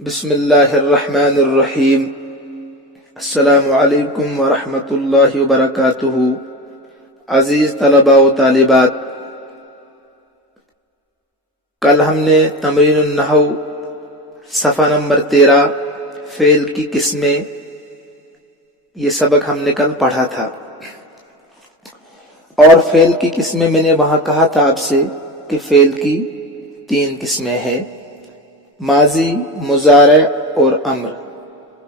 بسم اللہ الرحمن الرحیم۔ السلام علیکم ورحمۃ اللہ وبرکاتہ۔ عزیز طلباء و طالبات، کل ہم نے تمرین النحو صفحہ نمبر 13 فعل کی قسمیں، یہ سبق ہم نے کل پڑھا تھا، اور فعل کی قسمیں میں نے وہاں کہا تھا آپ سے کہ فعل کی 3 قسمیں ہیں: ماضی، مضارع اور امر۔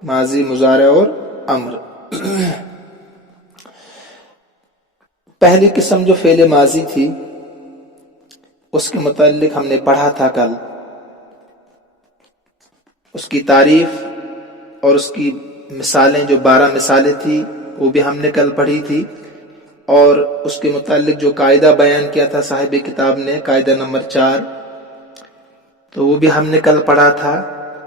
ماضی، مضارع اور امر۔ پہلی قسم جو فعل ماضی تھی اس کے متعلق ہم نے پڑھا تھا کل، اس کی تعریف اور اس کی مثالیں، جو 12 مثالیں تھی وہ بھی ہم نے کل پڑھی تھی، اور اس کے متعلق جو قاعدہ بیان کیا تھا صاحب کتاب نے، قاعدہ نمبر 4، تو وہ بھی ہم نے کل پڑھا تھا،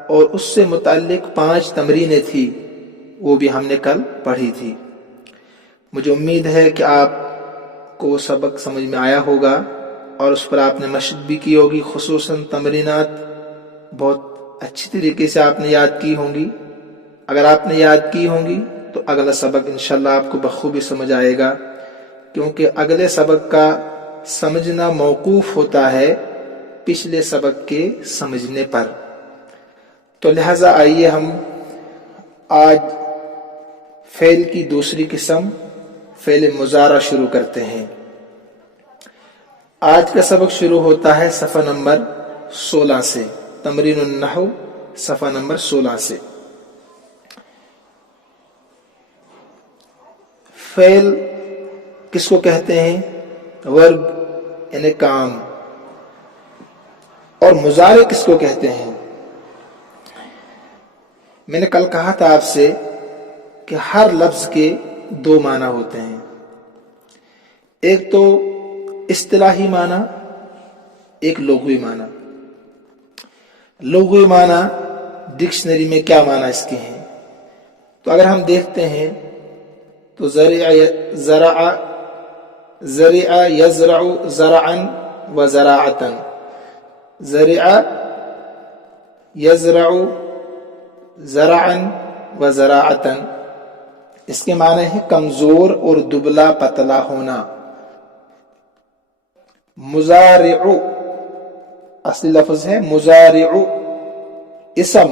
اور اس سے متعلق 5 تمرینیں تھی وہ بھی ہم نے کل پڑھی تھی۔ مجھے امید ہے کہ آپ کو سبق سمجھ میں آیا ہوگا اور اس پر آپ نے مشق بھی کی ہوگی، خصوصاً تمرینات بہت اچھی طریقے سے آپ نے یاد کی ہوں گی۔ اگر آپ نے یاد کی ہوں گی تو اگلا سبق انشاءاللہ آپ کو بخوبی سمجھ آئے گا، کیونکہ اگلے سبق کا سمجھنا موقوف ہوتا ہے پچھلے سبق کے سمجھنے پر۔ تو لہٰذا آئیے ہم آج فعل کی دوسری قسم، فعل مضارع شروع کرتے ہیں۔ آج کا سبق شروع ہوتا ہے صفحہ نمبر 16 سے، تمرین النحو صفحہ نمبر 16 سے۔ فعل کس کو کہتے ہیں؟ ورب یعنی کام۔ اور مضارع کس کو کہتے ہیں؟ میں نے کل کہا تھا آپ سے کہ ہر لفظ کے 2 معنی ہوتے ہیں، ایک تو اصطلاحی معنی، ایک لغوی معنی۔ لغوی معنی ڈکشنری میں کیا معنی اس کے ہیں؟ تو اگر ہم دیکھتے ہیں تو زرع یزرع زرعا و زراعتا، زرع یزرع زرعا و زراعتا، اس کے معنی ہے کمزور اور دبلا پتلا ہونا۔ مضارع اصلی لفظ ہے مضارع، اسم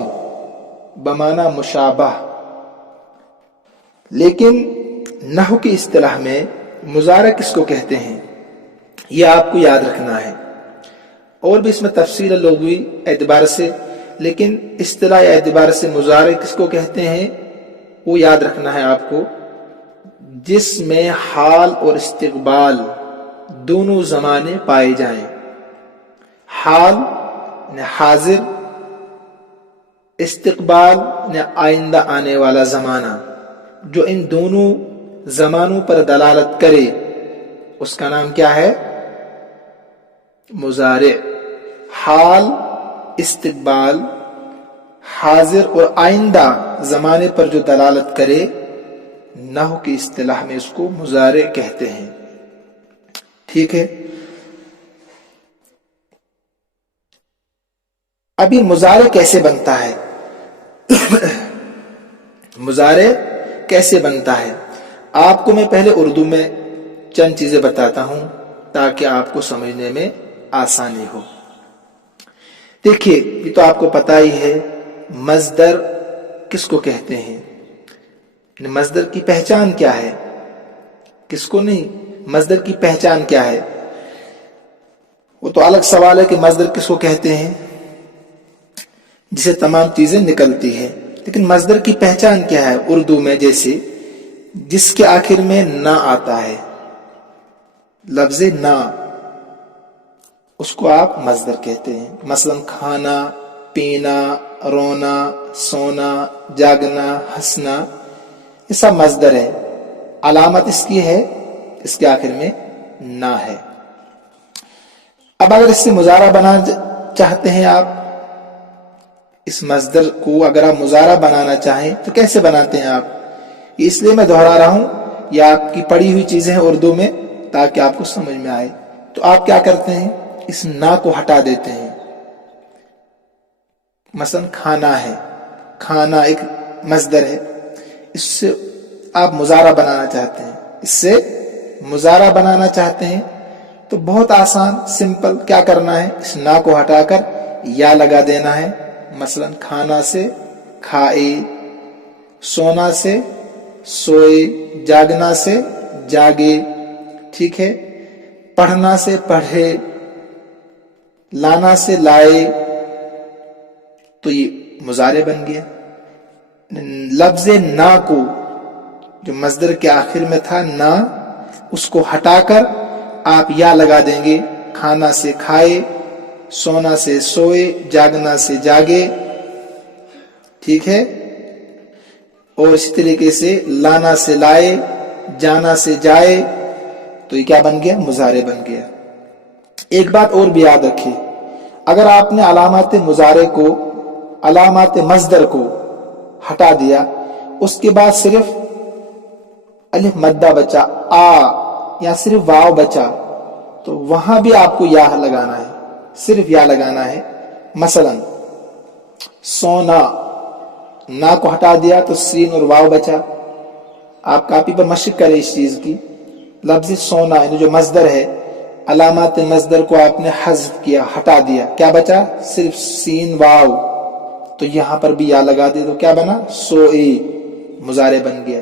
بمعنی مشابہ، لیکن نحو کی اصطلاح میں مضارع کس کو کہتے ہیں یہ آپ کو یاد رکھنا ہے، اور بھی اس میں تفصیل لغوی اعتبار سے، لیکن اصطلاحی اعتبار سے مضارع کس کو کہتے ہیں وہ یاد رکھنا ہے آپ کو، جس میں حال اور استقبال دونوں زمانے پائے جائیں۔ حال یعنی حاضر، استقبال یعنی آئندہ آنے والا زمانہ، جو ان دونوں زمانوں پر دلالت کرے اس کا نام کیا ہے؟ مضارع۔ حال، استقبال، حاضر اور آئندہ زمانے پر جو دلالت کرے، نحو کی اصطلاح میں اس کو مضارع کہتے ہیں۔ ٹھیک ہے، ابھی مضارع کیسے بنتا ہے؟ مضارع کیسے بنتا ہے آپ کو میں پہلے اردو میں چند چیزیں بتاتا ہوں تاکہ آپ کو سمجھنے میں آسانی ہو۔ دیکھیے، یہ تو آپ کو پتہ ہی ہے، مصدر کس کو کہتے ہیں؟ مصدر کی پہچان کیا ہے؟ کس کو نہیں، مصدر کی پہچان کیا ہے؟ وہ تو الگ سوال ہے کہ مصدر کس کو کہتے ہیں جسے تمام چیزیں نکلتی ہے، لیکن مصدر کی پہچان کیا ہے اردو میں؟ جیسے جس کے آخر میں نہ آتا ہے، لفظ نہ، اس کو آپ مصدر کہتے ہیں۔ مثلا کھانا، پینا، رونا، سونا، جاگنا، ہنسنا، یہ سب مصدر ہے، علامت اس کی ہے اس کے آخر میں نہ ہے۔ اب اگر اس سے مضارع بنانا چاہتے ہیں آپ، اس مصدر کو اگر آپ مضارع بنانا چاہیں تو کیسے بناتے ہیں آپ؟ اس لیے میں دہرا رہا ہوں، یہ آپ کی پڑھی ہوئی چیزیں ہیں اردو میں تاکہ آپ کو سمجھ میں آئے۔ تو آپ کیا کرتے ہیں؟ اس نا کو ہٹا دیتے ہیں، مثلا کھانا ہے، کھانا ایک مصدر ہے، اس سے آپ مضارع بنانا چاہتے ہیں، اس سے مضارع بنانا چاہتے ہیں تو بہت آسان، سمپل، کیا کرنا ہے، اس نا کو ہٹا کر یا لگا دینا ہے. مثلا کھانا سے کھائے، سونا سے سوئے، جاگنا سے جاگے، ٹھیک ہے، پڑھنا سے پڑھے، لانا سے لائے، تو یہ مضارع بن گیا. لفظ نا کو جو مصدر کے آخر میں تھا نا، اس کو ہٹا کر آپ یا لگا دیں گے. کھانا سے کھائے، سونا سے سوئے، جاگنا سے جاگے، ٹھیک ہے، اور اسی طریقے سے لانا سے لائے، جانا سے جائے، تو یہ کیا بن گیا، مضارع بن گیا. ایک بات اور بھی یاد رکھیے، اگر آپ نے علامات مضارع کو، علامات مصدر کو ہٹا دیا، اس کے بعد صرف الف مدہ بچا، آ یا صرف واو بچا، تو وہاں بھی آپ کو یا لگانا ہے، صرف یا لگانا ہے. مثلا سونا، نا کو ہٹا دیا تو سین اور واو بچا. آپ کاپی پر مشق کریں اس چیز کی. لفظ سونا یعنی جو مصدر ہے، علامات مصدر کو آپ نے حذف کیا، ہٹا دیا، کیا بچا، صرف سین واو، تو یہاں پر بھی یا لگا دے تو کیا بنا، سوئے، مضارع بن گیا.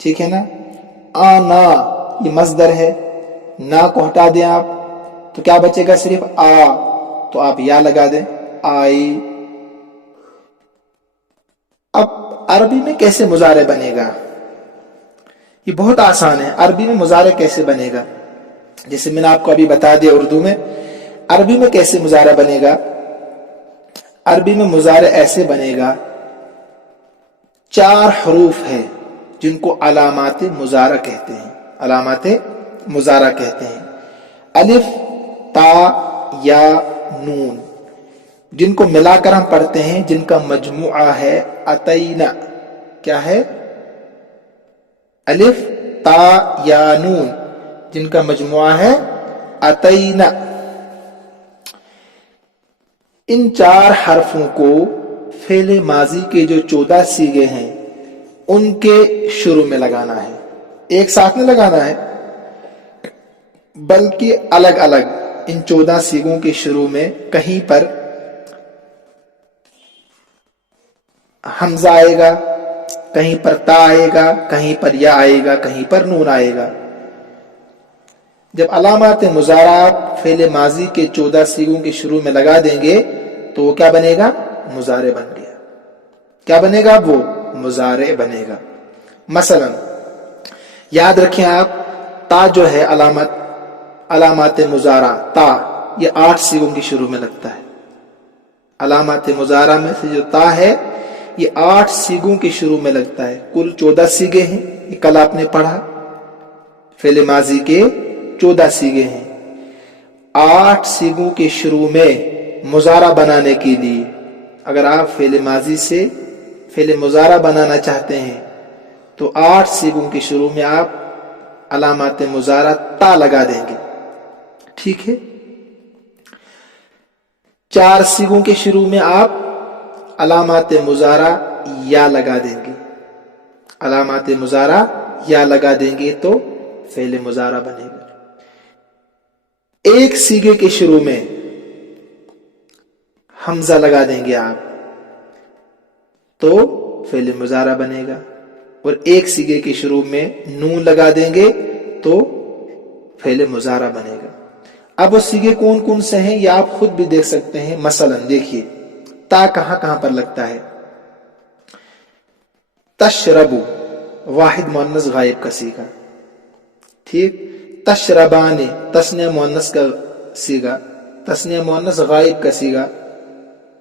ٹھیک ہے نا. آنا یہ مصدر ہے، نا کو ہٹا دیں آپ تو کیا بچے گا، صرف آ، تو آپ یا لگا دیں، آئی. اب عربی میں کیسے مضارع بنے گا، یہ بہت آسان ہے. عربی میں مضارع کیسے بنے گا، جیسے میں نے آپ کو ابھی بتا دیا اردو میں. عربی میں کیسے مضارع بنے گا، عربی میں مضارع ایسے بنے گا، 4 حروف ہے جن کو علامات مضارع کہتے ہیں، علامات مضارع کہتے ہیں. الف، تا، یا، نون، جن کو ملا کر ہم پڑھتے ہیں، جن کا مجموعہ ہے اتینا. کیا ہے، الف، تا، یا، نون، جن کا مجموعہ ہے اتینا. ان 4 حرفوں کو فعل ماضی کے جو 14 صیغے ہیں ان کے شروع میں لگانا ہے. ایک ساتھ نہیں لگانا ہے، بلکہ الگ الگ. ان 14 صیغوں کے شروع میں کہیں پر حمزہ آئے گا، کہیں پر تا آئے گا، کہیں پر یا آئے گا، کہیں پر نون آئے گا. جب علامات مضارعات فعل ماضی کے 14 صیغوں کے شروع میں لگا دیں گے تو وہ کیا بنے گا، مضارع بن گیا. کیا بنے گا، وہ مضارع بنے گا. مثلا یاد رکھیں آپ، تا جو ہے علامات مضارع، تا یہ 8 صیغوں کے شروع میں لگتا ہے. علامات مضارع میں سے جو تا ہے یہ 8 صیغوں کے شروع میں لگتا ہے. کل 14 صیغے ہیں، یہ کل آپ نے پڑھا، فعل ماضی کے 14 صیغے ہیں. 8 صیغوں کے شروع میں مضارع بنانے کے لیے اگر آپ فعل ماضی سے فعل مضارع بنانا چاہتے ہیں تو 8 صیغوں کے شروع میں آپ علامات مضارع تا لگا دیں گے. ٹھیک ہے. 4 صیغوں کے شروع میں آپ علامات مضارع یا لگا دیں گے. علامات مضارع یا لگا دیں گے تو فعل مضارع بنے گا. ایک صیغے کے شروع میں حمزہ لگا دیں گے آپ تو فعل مضارع بنے گا، اور ایک صیغے کے شروع میں نون لگا دیں گے تو فعل مضارع بنے گا. اب وہ صیغے کون کون سے ہیں یہ آپ خود بھی دیکھ سکتے ہیں. مثلا دیکھیے، تا کہاں کہاں پر لگتا ہے، تشربو واحد مؤنث غائب کا صیغہ، ٹھیک. تشربان تثنیہ مؤنث کا صیغہ، تثنیہ مؤنث غائب کا صیغہ،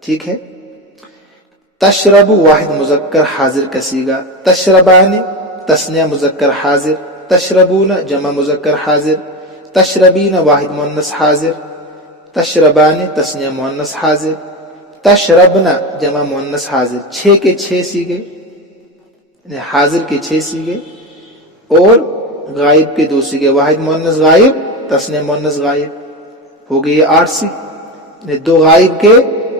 ٹھیک ہے. تشرب واحد مذکر حاضر کا صیغہ. تشربان تثنیہ مذکر حاضر. تشربون جمع مذکر حاضر. تشربین واحد مؤنث حاضر. تشربان تثنیہ مؤنث حاضر. تشربنا جمع مؤنث حاضر. 6 کے 6 صیغے، حاضر کے 6 صیغے اور غائب کے 2 صیغے. واحد مؤنث غائب، تثنیہ مؤنث غائب، ہو گئی 8 صیغے. 2 غائب کے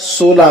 16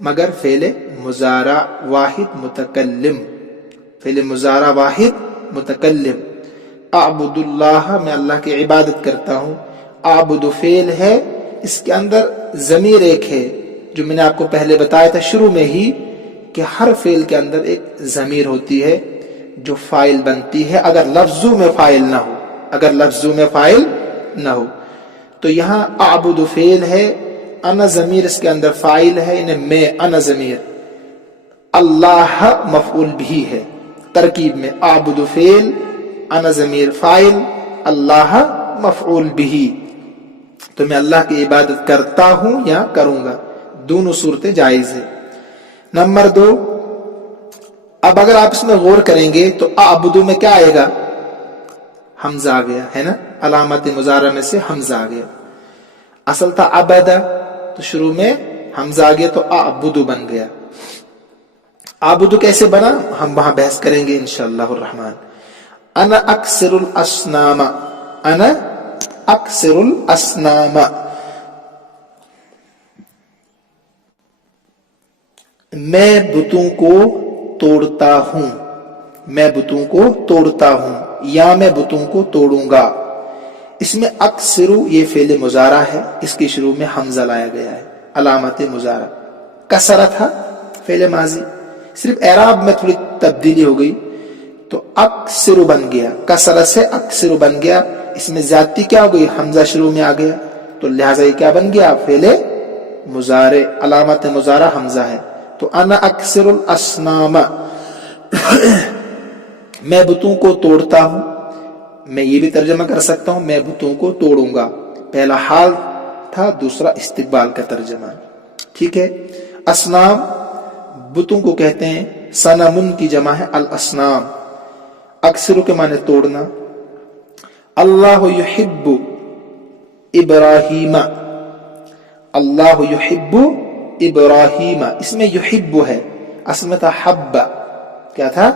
مگر فعل مضارع واحد متکلم، فعل مضارع واحد متکلم. اعبد اللہ، میں اللہ کی عبادت کرتا ہوں. اعبد فعل ہے، اس کے اندر ضمیر ایک ہے، جو میں نے آپ کو پہلے بتایا تھا شروع میں ہی کہ ہر فعل کے اندر ایک ضمیر ہوتی ہے جو فاعل بنتی ہے اگر لفظوں میں فاعل نہ ہو، اگر لفظوں میں فاعل نہ ہو. تو یہاں اعبد فعل ہے، انا ضمیر اس کے اندر فاعل ہے، انہیں میں انا ضمیر، اللہ مفعول بھی ہے. ترکیب میں اعبد فعل، انا ضمیر فاعل، اللہ مفعول بھی. تو میں اللہ کی عبادت کرتا ہوں یا کروں گا، دونوں صورتیں جائز ہے. نمبر 2، اب اگر آپ اس میں غور کریں گے تو اعبدو میں کیا آئے گا؟ حمزہ آ گیا ہے نا، علامت مضارع میں سے حمزہ آ گیا. اصل تھا عبدہ، تو شروع میں حمزہ آ گیا تو اعبدو بن گیا. اعبدو کیسے بنا ہم وہاں بحث کریں گے انشاءاللہ الرحمن. انا اکثر الاسنام، انا اکثر الاسنام، میں بتوں کو توڑتا ہوں، میں بتوں کو توڑتا ہوں یا میں بتوں کو توڑوں گا. اس میں اکثر یہ فعل مضارع ہے، اس کے شروع میں حمزہ لایا گیا ہے، علامت مضارع. کسرہ تھا فعل ماضی، صرف اعراب میں تھوڑی تبدیلی ہو گئی تو اکثر بن گیا، کسرہ سے اکثر بن گیا. اس میں زیادتی کیا ہو گئی؟ حمزہ شروع میں آ گیا تو لہٰذا یہ کیا بن گیا؟ فعل مضارع، علامت مضارع حمزہ ہے. تو انا اکثر الاسنام، میں بتوں کو توڑتا ہوں. میں یہ بھی ترجمہ کر سکتا ہوں میں بتوں کو توڑوں گا، پہلا حال تھا، دوسرا استقبال کا ترجمہ. ٹھیک ہے. اسنام بتوں کو کہتے ہیں، سنمن کی جمع ہے الاسنام. اکثر کے معنی توڑنا. اللہ یحب ابراہیم، اللہ یحب ابراہیم، اس میں یحب ہے، اصل میں تھا حب، کیا تھا؟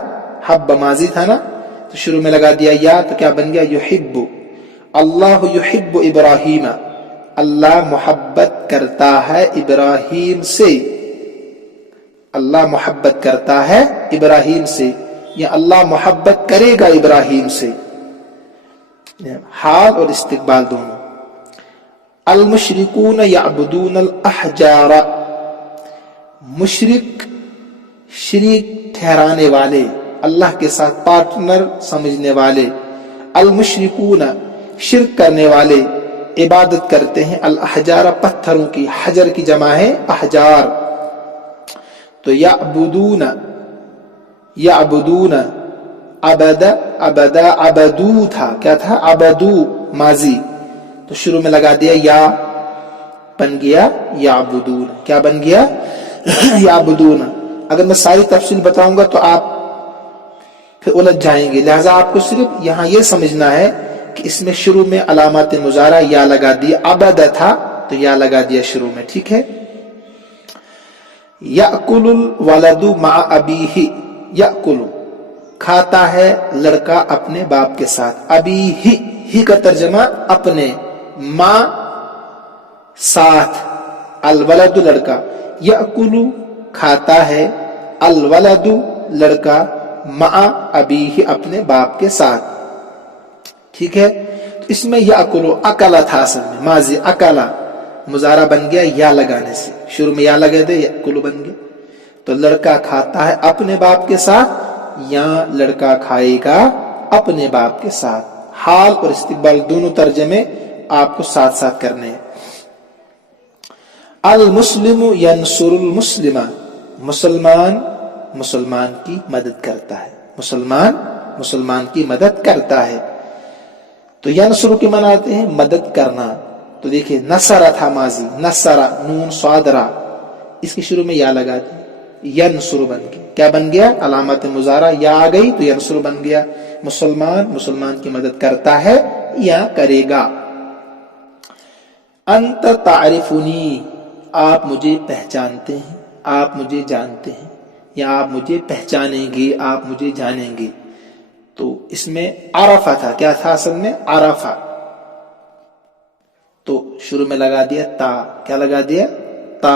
حب ماضی تھا نا، تو شروع میں لگا دیا یا، تو کیا بن گیا؟ یحب. اللہ یحب ابراہیم، اللہ محبت کرتا ہے ابراہیم سے، اللہ محبت کرتا ہے ابراہیم سے، یا اللہ محبت کرے گا ابراہیم سے. حال اور استقبال دونوں. المشرکون یعبدون الاحجار، مشرک شریک ٹھہرانے والے، اللہ کے ساتھ پارٹنر سمجھنے والے. المشرکون شرک کرنے والے عبادت کرتے ہیں الاحجار پتھروں کی، حجر کی جمع ہے احجار. تو یعبدون، یعبدون عبد، عبدا عبدو تھا، کیا تھا؟ عبدو ماضی، تو شروع میں لگا دیا یا، بن گیا یعبدون. کیا بن گیا؟ یعبدون. اگر میں ساری تفصیل بتاؤں گا تو آپ پھر الجھ جائیں گے، لہذا آپ کو صرف یہاں یہ سمجھنا ہے کہ اس میں شروع میں علامات مضارع یا لگا دیا، عبد تھا تو یا لگا دیا شروع میں. ٹھیک ہے. یأکل الولد مع ابیہ، یأکل کھاتا ہے لڑکا اپنے باپ کے ساتھ. ابیہ، ہی کا ترجمہ اپنے، ماں ساتھ، الولد لڑکا. یأکل کھاتا ہے، الولد لڑکا، مع ابیہ اپنے باپ کے ساتھ. ٹھیک ہے. تو اس میں یأکل اکلا تھا اصل میں ماضی، اکلا مضارع بن گیا یا لگانے سے، شروع میں یا لگا دے یأکل بن گیا. تو لڑکا کھاتا ہے اپنے باپ کے ساتھ یا لڑکا کھائے گا اپنے باپ کے ساتھ. حال اور استقبال دونوں ترجمے آپ کو ساتھ ساتھ کرنے ہیں. المسلم ینصر المسلم، مسلمان مسلمان کی مدد کرتا ہے، مسلمان مسلمان کی مدد کرتا ہے. تو ینصر کے معنی آتے ہیں مدد کرنا. تو دیکھیں نصرہ تھا ماضی، نصرہ نون صادرہ، اس کے شروع میں یا لگا دی، ینصر بن گیا. کیا بن گیا؟ علامت مضارع یا آ گئی تو ینصر بن گیا. مسلمان مسلمان کی مدد کرتا ہے یا کرے گا. انت تعرفنی، آپ مجھے پہچانتے ہیں، آپ مجھے جانتے ہیں، یا آپ مجھے پہچانیں گے، آپ مجھے جانیں گے. تو اس میں عرفہ تھا، کیا تھا اصل میں؟ عرفہ. تو شروع میں لگا دیا تا، کیا لگا دیا؟ تا.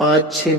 5-6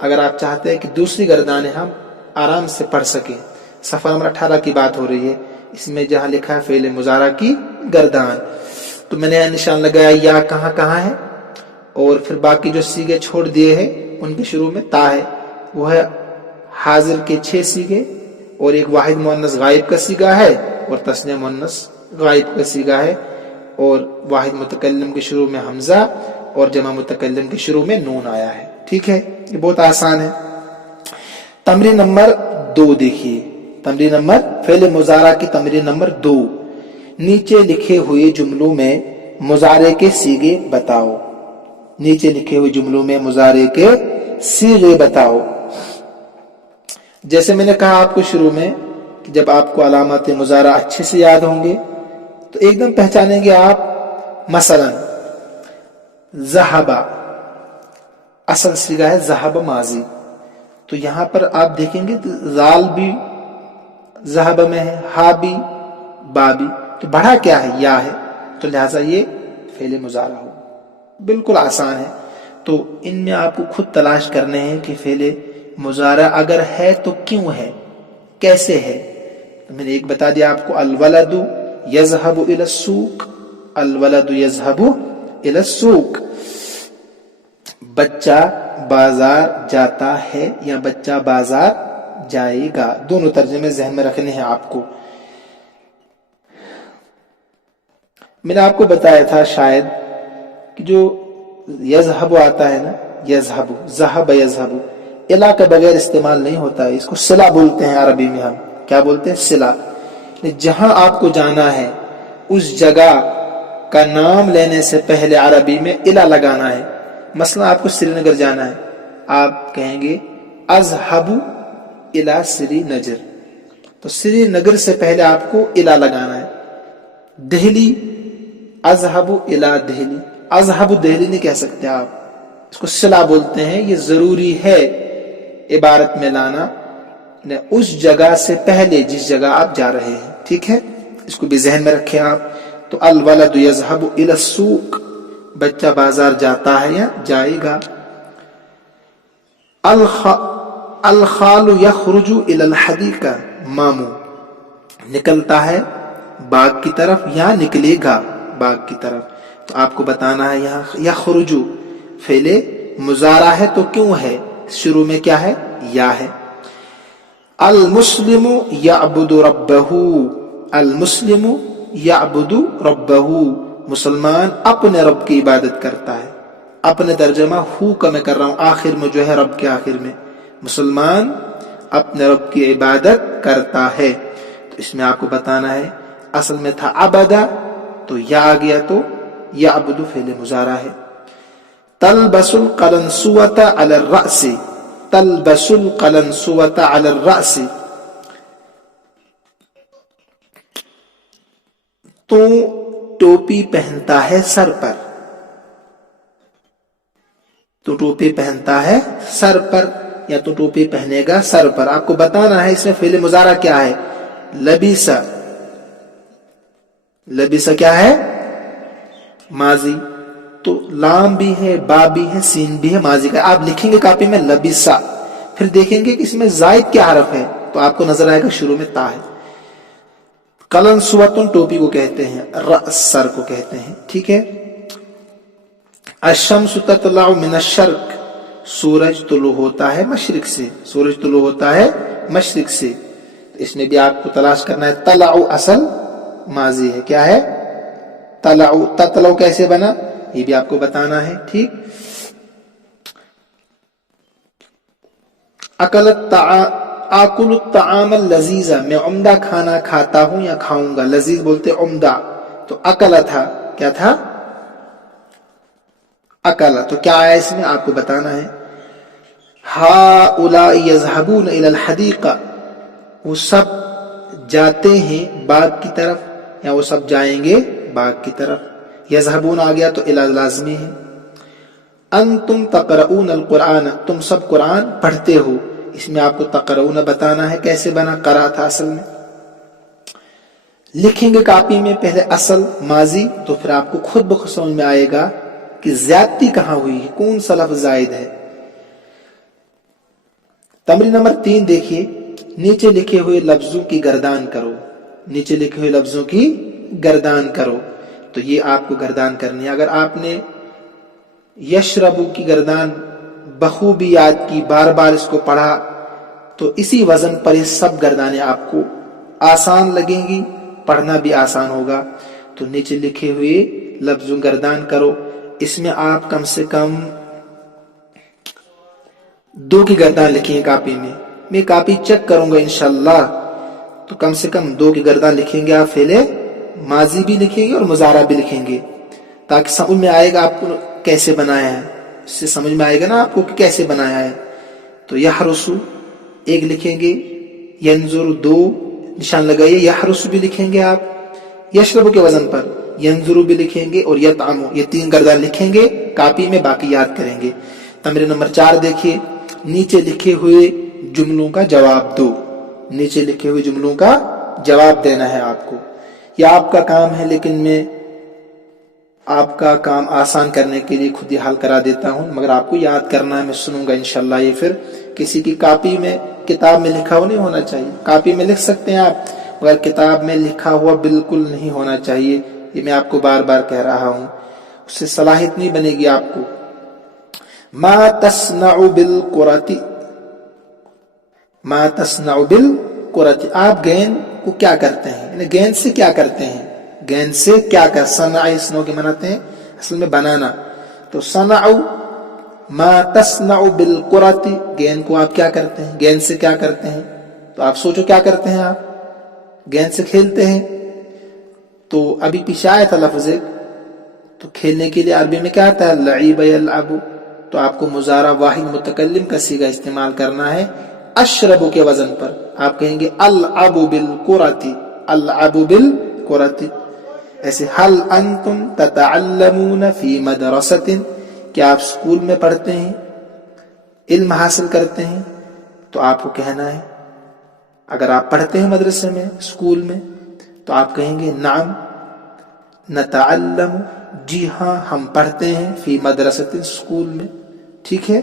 اگر آپ چاہتے ہیں کہ دوسری گردانیں ہم آرام سے پڑھ سکیں، صفحہ نمبر 18 کی بات ہو رہی ہے، اس میں جہاں لکھا ہے فعل مضارع کی گردان، تو میں نے نشان لگایا یا کہاں کہاں ہے، اور پھر باقی جو سیغے چھوڑ دیے ہیں ان کے شروع میں تا ہے، وہ ہے حاضر کے 6 سیغے، اور ایک واحد مؤنث غائب کا سیغہ ہے، اور تثنیہ مؤنث غائب کا سیغہ ہے، اور واحد متکلم کے شروع میں حمزہ اور جمع متکلم کے شروع میں نون آیا ہے. ٹھیک ہے، یہ بہت آسان ہے. تمرین نمبر 2 دیکھیے، تمرین نمبر فعل مضارع کی تمرین نمبر 2. نیچے لکھے ہوئے جملوں میں مضارع کے صیغے بتاؤ. نیچے لکھے ہوئے جملوں میں مضارع کے صیغے بتاؤ. جیسے میں نے کہا آپ کو شروع میں کہ جب آپ کو علامات مضارع اچھے سے یاد ہوں گے تو ایک دم پہچانیں گے آپ. مثلا ذہب اصل صیغہ ہے ذہب ماضی، تو یہاں پر آپ دیکھیں گے زال بھی ذہب میں ہے، ہا بھی، با بھی، تو بڑھا کیا ہے؟ یا ہے، تو لہٰذا یہ فعل مضارع ہو. بالکل آسان ہے. تو ان میں آپ کو خود تلاش کرنے ہیں کہ فعل مضارع اگر ہے تو کیوں ہے، کیسے ہے. تو میں نے ایک بتا دیا آپ کو، الولد یذهب الى السوق، الولد یذهب الى السوق، بچہ بازار جاتا ہے یا بچہ بازار جائے گا. دونوں ترجمے ذہن میں رکھنے ہیں آپ کو. میں نے آپ کو بتایا تھا شاید کہ جو یذهب آتا ہے نا، یذهب، ذهب یذهب، الا کے بغیر استعمال نہیں ہوتا ہے، اس کو صلہ بولتے ہیں عربی میں. ہم کیا بولتے ہیں؟ صلہ. جہاں آپ کو جانا ہے اس جگہ کا نام لینے سے پہلے عربی میں الا لگانا ہے. مثلا آپ کو سری نگر جانا ہے، آپ کہیں گے اذهب الى سری نگر، تو سری نگر سے پہلے آپ کو الا لگانا ہے. دہلی اذهب الى دہلی، اذهب دہلی نہیں کہہ سکتے آپ، اس کو صلہ بولتے ہیں. یہ ضروری ہے عبارت میں لانا اس جگہ سے پہلے جس جگہ آپ جا رہے ہیں. ٹھیک ہے، اس کو بھی ذہن میں رکھیں آپ. تو الولد یذهب الى السوق، بچہ بازار جاتا ہے یا جائے گا. الخال یخرج الى الحدیقہ، مامو نکلتا ہے باغ کی طرف یا نکلے گا باغ کی طرف. تو آپ کو بتانا ہے یہاں یخرج فعل مضارع ہے تو کیوں ہے، شروع میں کیا ہے؟ یا ہے. المسلم یعبد ربہ، المسلم یعبد ربہ، مسلمان اپنے رب کی عبادت کرتا ہے. اپنے ترجمہ ہو کا میں کر رہا ہوں، آخر میں جو ہے رب کے آخر میں، مسلمان اپنے رب کی عبادت کرتا ہے. تو اس میں آپ کو بتانا ہے اصل میں تھا عبدہ، تو یا آ گیا تو یعبد فعل مضارع ہے. تلبس القلنسوۃ علی الرأس، تلبس القلنسوۃ علی الرأس، تو ٹوپی پہنتا ہے سر پر، تو ٹوپی پہنتا ہے سر پر، یا تو ٹوپی پہنے گا سر پر. آپ کو بتانا ہے اس میں فعل مضارع کیا ہے. لبس، لبس کیا ہے؟ ماضی، تو لام بھی ہے، با بھی ہے، سین بھی ہے، ماضی کا. آپ لکھیں گے کاپی میں لبسا، پھر دیکھیں گے کہ اس میں زائد کیا حرف ہے، تو آپ کو نظر آئے گا شروع میں تا ہے. قلنسوۃ ٹوپی کو کہتے ہیں، رأس سر کو کہتے ہیں. ٹھیک ہے. الشمس تطلع من الشرق، سورج طلوع ہوتا ہے مشرق سے، سورج طلوع ہوتا ہے مشرق سے. اس میں بھی آپ کو تلاش کرنا ہے. طلع اصل ماضی ہے، کیا ہے؟ طلع. تطلع کیسے بنا یہ بھی آپ کو بتانا ہے. ٹھیک. آکل الطعام اللذیذ، میں عمدہ کھانا کھاتا ہوں یا کھاؤں گا. لذیذ بولتے عمدہ، تو اکل تھا، کیا تھا؟ اکل. تو کیا آیا اس میں آپ کو بتانا ہے. ہؤلاء یذهبون الى الحدیقہ، وہ سب جاتے ہیں باغ کی طرف، یا وہ سب جائیں گے باغ کی طرف. یذهبون آ گیا تو الی لازمی ہے. انتم تقرؤون القرآن، تم سب قرآن پڑھتے ہو. اس میں آپ کو تقرؤون بتانا ہے کیسے بنا، قرأ تھا اصل میں. لکھیں گے کاپی میں پہلے اصل ماضی، تو پھر آپ کو خود بخود سمجھ میں آئے گا کہ زیادتی کہاں ہوئی ہے، کون سا لفظ زائد ہے. تمرین نمبر 3 دیکھیے، نیچے لکھے ہوئے لفظوں کی گردان کرو، نیچے لکھے ہوئے لفظوں کی گردان کرو. تو یہ آپ کو گردان کرنی ہے. اگر آپ نے یشربو کی گردان بخوبی یاد کی، بار بار اس کو پڑھا، تو اسی وزن پر یہ سب گردانیں آپ کو آسان لگیں گی، پڑھنا بھی آسان ہوگا. تو نیچے لکھے ہوئے لفظوں گردان کرو. اس میں آپ کم سے کم 2 کی گردان لکھیں کاپی میں کاپی چیک کروں گا انشاءاللہ. تو کم سے کم 2 کی گردان لکھیں گے آپ. فعل ماضی بھی لکھیں گے اور مضارع بھی لکھیں گے، تاکہ سمجھ میں آئے گا آپ کو کیسے بنایا ہے. اس سے سمجھ میں آئے گا نا آپ کو کہ کیسے بنایا ہے. تو یحرسو 1 لکھیں گے، ینظر 2 نشان لگائیے، یحرسو بھی لکھیں گے آپ یشرب کے وزن پر، ینظر بھی لکھیں گے، اور یطعم، یہ 3 گردان لکھیں گے کاپی میں، باقی یاد کریں گے. تمرین نمبر 4 دیکھیے، نیچے لکھے ہوئے جملوں کا جواب دو. نیچے لکھے ہوئے جملوں کا جواب دینا ہے آپ کو. یہ آپ کا کام ہے، لیکن میں آپ کا کام آسان کرنے کے لیے خود ہی حل کرا دیتا ہوں، مگر آپ کو یاد کرنا ہے. میں سنوں گا انشاءاللہ. یہ پھر کسی کی کاپی میں، کتاب میں لکھا ہوا نہیں ہونا چاہیے. کاپی میں لکھ سکتے ہیں آپ، مگر کتاب میں لکھا ہوا بالکل نہیں ہونا چاہیے. یہ میں آپ کو بار بار کہہ رہا ہوں، اس سے صلاحیت نہیں بنے گی آپ کو. ما تصنع بالقرۃ، ما تصنع بالقرۃ، آپ گیند کو کیا کرتے ہیں، یعنی گیند سے کیا کرتے ہیں. گیند سے کیا کر، صنع اسنو کے مناتے ہیں اصل میں بنانا. تو صنع، ما تصنع بالقرۃ، گیند کو آپ کیا کرتے ہیں، گیند سے کیا کرتے ہیں. تو آپ سوچو کیا کرتے ہیں، آپ گیند سے کھیلتے ہیں. تو ابھی پیچھے آیا تھا لفظ ایک، تو کھیلنے کے لیے عربی میں کیا آتا ہے، لعب یلعب. تو آپ کو مضارع واحد متکلم کا صیغہ استعمال کرنا ہے اشرب کے وزن پر. آپ کہیں گے العب بالقرۃ، العب بالقرۃ. ایسے حل انتم تتعلمون فی مدرسۃ، کیا آپ اسکول میں پڑھتے ہیں، علم حاصل کرتے ہیں. تو آپ کو کہنا ہے، اگر آپ پڑھتے ہیں مدرسے میں، اسکول میں، تو آپ کہیں گے نعم نتعلم، جی ہاں ہم پڑھتے ہیں، فی مدرسۃ، اسکول میں. ٹھیک ہے،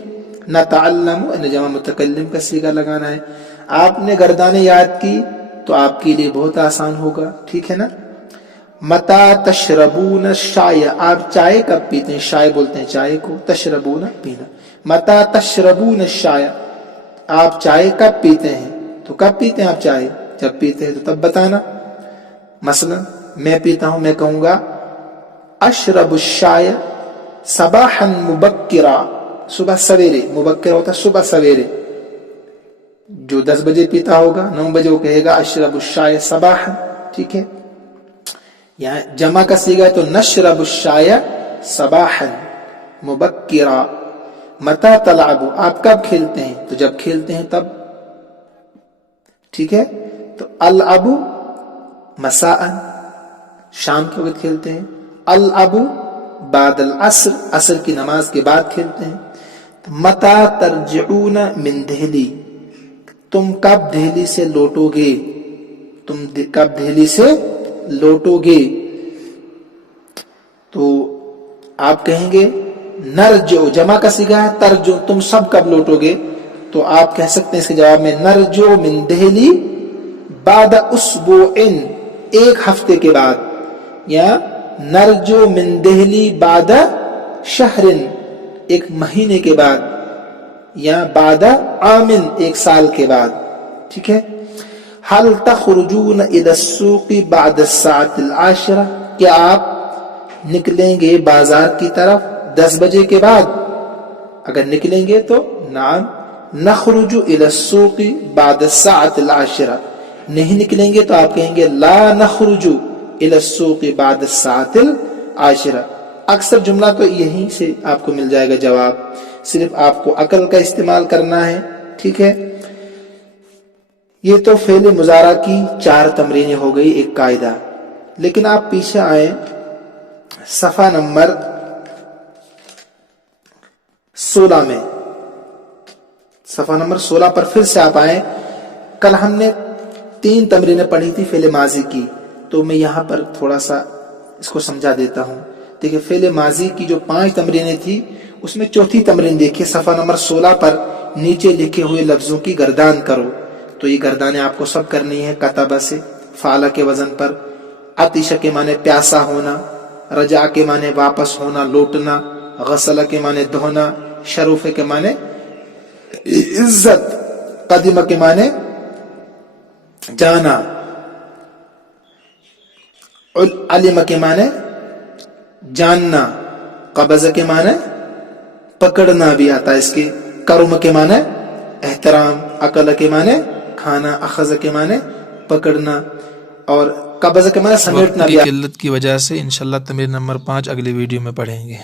نتعلم جمع متکلم کا صیغہ لگانا ہے. آپ نے گردانیں یاد کی تو آپ کے لیے بہت آسان ہوگا. ٹھیک ہے نا. متا تشربون الشای، آپ چائے کب پیتے ہیں، شائے بولتے ہیں چائے کو، تشربون پینا. متا تشربون الشای، آپ چائے کب پیتے ہیں. تو کب پیتے ہیں آپ چائے، جب پیتے ہیں تو تب بتانا. مثلا میں پیتا ہوں، میں کہوں گا اشرب الشای صباحا مبکرا، صبح سویرے، مبکر ہوتا ہے صبح سویرے. جو 10 بجے پیتا ہوگا 9 بجے وہ کہے گا اشرب الشای صباحا. ٹھیک ہے، یہاں جمع کا صیغہ ہے تو نشرب الشای صباحا مبکرا. متا تلعب، آپ کب کھیلتے ہیں، تو جب کھیلتے ہیں تب. ٹھیک ہے، تو العب مساء، شام کے وقت کھیلتے ہیں. العب بعد العصر، عصر کی نماز کے بعد کھیلتے ہیں. متا ترجعون من دہلی، تم کب دہلی سے لوٹو گے، تم کب دہلی سے لوٹو گے. تو آپ کہیں گے نرجو، جمع کا صیغہ ہے ترجو، تم سب کب لوٹو گے. تو آپ کہہ سکتے ہیں اس کے جواب میں نرجو من دہلی بعد اسبوع، 1 ہفتے کے بعد، یا نرجو من دہلی بعد شہر، 1 مہینے کے بعد، یا بعد عام، 1 سال کے بعد. ٹھیک ہے. هل تخرجون الى السوق بعد الساعة 10، کیا آپ نکلیں گے بازار کی طرف 10 بجے کے بعد. اگر نکلیں گے تو نعم نخرج الى السوق بعد الساعة 10، نہیں نکلیں گے تو آپ کہیں گے لا نخرج الى السوق بعد الساعة 10. اکثر جملہ تو یہیں سے آپ کو مل جائے گا جواب، صرف آپ کو عقل کا استعمال کرنا ہے. ٹھیک ہے، یہ تو فعل مضارع کی 4 تمرینیں ہو گئی، ایک قاعدہ. لیکن آپ پیچھے آئیں صفحہ نمبر 16 میں، صفحہ نمبر 16 پر پھر سے آپ آئیں. کل ہم نے 3 تمرینیں پڑھی تھی فعل ماضی کی، تو میں یہاں پر تھوڑا سا اس کو سمجھا دیتا ہوں. دیکھیں فعل ماضی کی جو 5 تمرینیں تھی، اس میں چوتھی تمرین دیکھیے صفحہ نمبر 16 پر. نیچے لکھے ہوئے لفظوں کی گردان کرو. تو یہ گردانیں آپ کو سب کرنی ہے کتبہ سے، فعل کے وزن پر. عطش کے معنی پیاسا ہونا، رجع کے معنی واپس ہونا، لوٹنا، غسل کے معنی دھونا، شروف کے معنی عزت، قدم کے معنی جانا، علم کے معنی جاننا، قبض کے معنی پکڑنا بھی آتا ہے اس کے، کرم کے معنی احترام، عقل کے معنی کھانا، اخذ کے معنی پکڑنا، اور قبض کے معنی سمیٹنا بھی. قلت کی وجہ سے انشاءاللہ تمرین نمبر 5 اگلی ویڈیو میں پڑھیں گے.